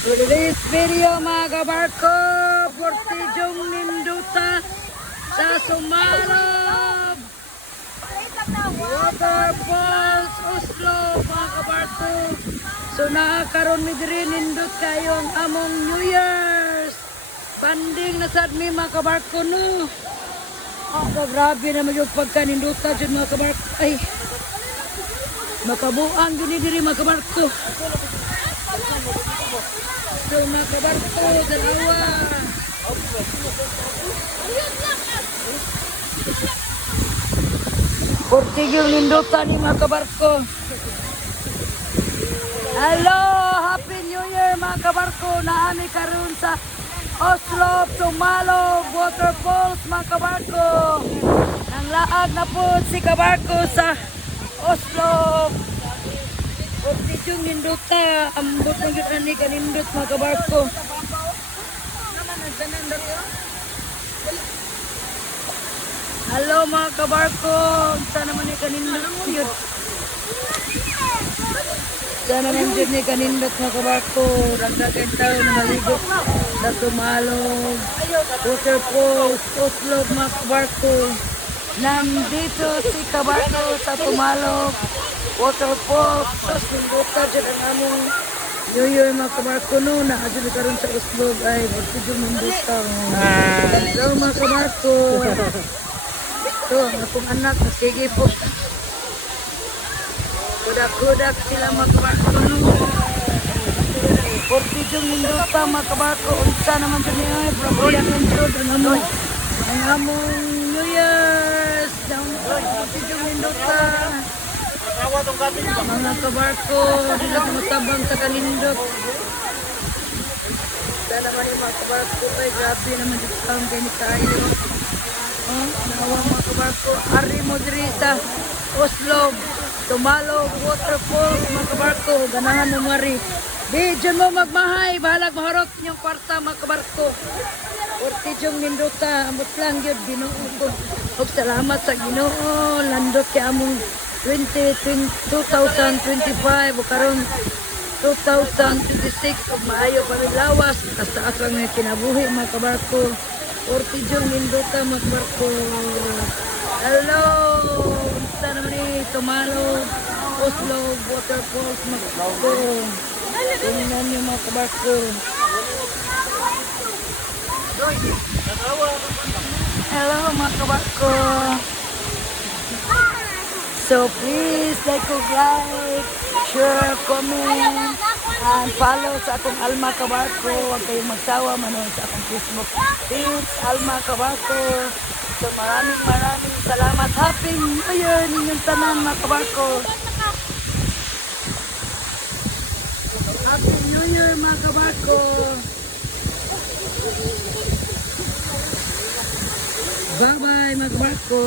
For today's video mga kabarko, Portijong Ninduta sa Sumalog Waterfalls, Oslo mga kabarko. So nakakaroon mi diri nindot kayo ang among New Year's banding na sad mi mga kabarko no. Grabe naman yung pagkaninduta dyan mga kabarko. Ay, makabuang gini diri mga kabarko. So mga kabarko, dalawa. Portijong Ninduta ni mga kabarko. Hello! Happy New Year mga kabarko. Naami karon sa Oslo, Sumalog, Waterfalls mga kabarko. Nang laag na po si kabarko sa Oslo. Portijong Ninduta. Ambot ng yun ni kanindot mga kabarko. Hello mga kabarko. Sana naman ni kanindot yun. Sana nandiyan ni kanindot mga kabarko. Ragdagan tayo na maligo sa Sumalog, Waterfalls, Oslo mga kabarko. Nandito si kabarko sa Sumalog, Waterfalls, Oslo. Dyan ang among New Year mga kabarko no. Nakadyan karon sa Oslo ay Portijong Ninduta. Hello mga kabarko. Ito, akong anak, nakikipot. Kudak-kudak sila mga kabarko no. Portijong Ninduta mga kabarko. Unsa naman ito niya ay probiyak ng children. Ang among New Year's. Ang Portijong Ninduta. Mga kabarko, dila matabang sa kanindot. Sana naman yung mga kabarko ay grabe naman dito sa ganit tayo. Nawa mga kabarko, ari mo diri sa Oslo, Sumalog, Waterfalls mga kabarko, ganahan mo mari. Di, dyan mo magmahay, bahalag maharot niyong kwarta mga kabarko. Portijong Ninduta, amot lang yun, Ginoo ko. Og salamat sa Ginoo, landot kay among 2025 o karon 2026 ug maayo pa rin lawas hasta asa nga kinabuhi mga kabarko. Portijong Ninduta mga kabarko. Hello! Unsa naman ni Sumalog, Oslo, Waterfalls mga kabarko. Tingnan niyo mga kabarko. Hello mga kabarko. So please like, share, comment, and follow sa akong Alma Kabarko. Huwag kayong magsawa manood sa akong Facebook page, Alma Kabarko. So maraming salamat. Happy New Year ninyong tanan mga kabarko. Happy New Year mga kabarko. Bye bye mga kabarko.